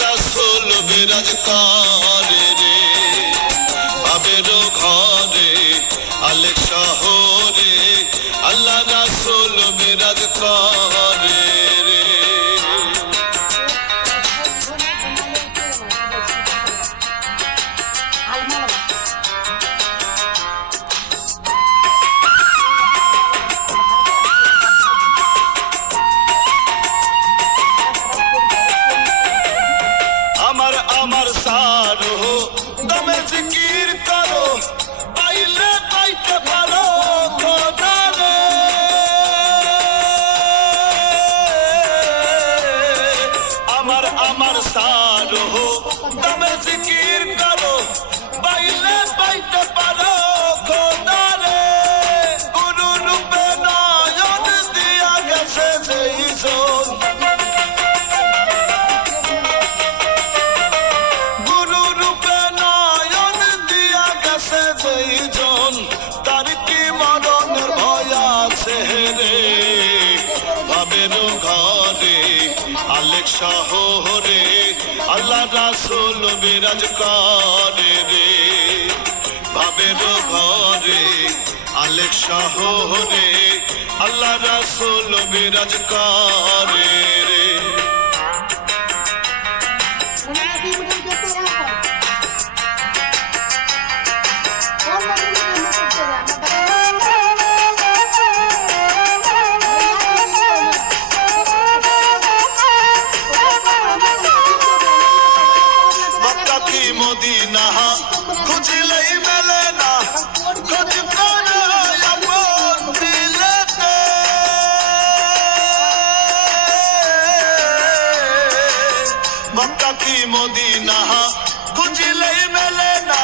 রাসূল বিরাজ করে রে বাবের ঘরে আলেক শহরে আল্লাহ রাসূল বিরাজ করে রে আমার সারো দমে জিকির করো পাইলে পাইতে পারো খোদা রে আমার সারো দমে জিকির করো পাইলে পাইতে পারো খোদা রে গুরু রূপে নয়ন দিয়া গেছে যেই জন তার কি মরণের ভয় আছে রে বাবের ঘরে আলেক শহরে আল্লাহ রাসূল বিরাজ করে রে বাবের ঘরে আলেক শহরে আল্লাহ রাসূল বিরাজ করে রে মদিনা খুঁজলেই মেলে না খোঁজ করে আপন দিলেতে মক্কা কি মদিনা খুঁজলেই মেলে না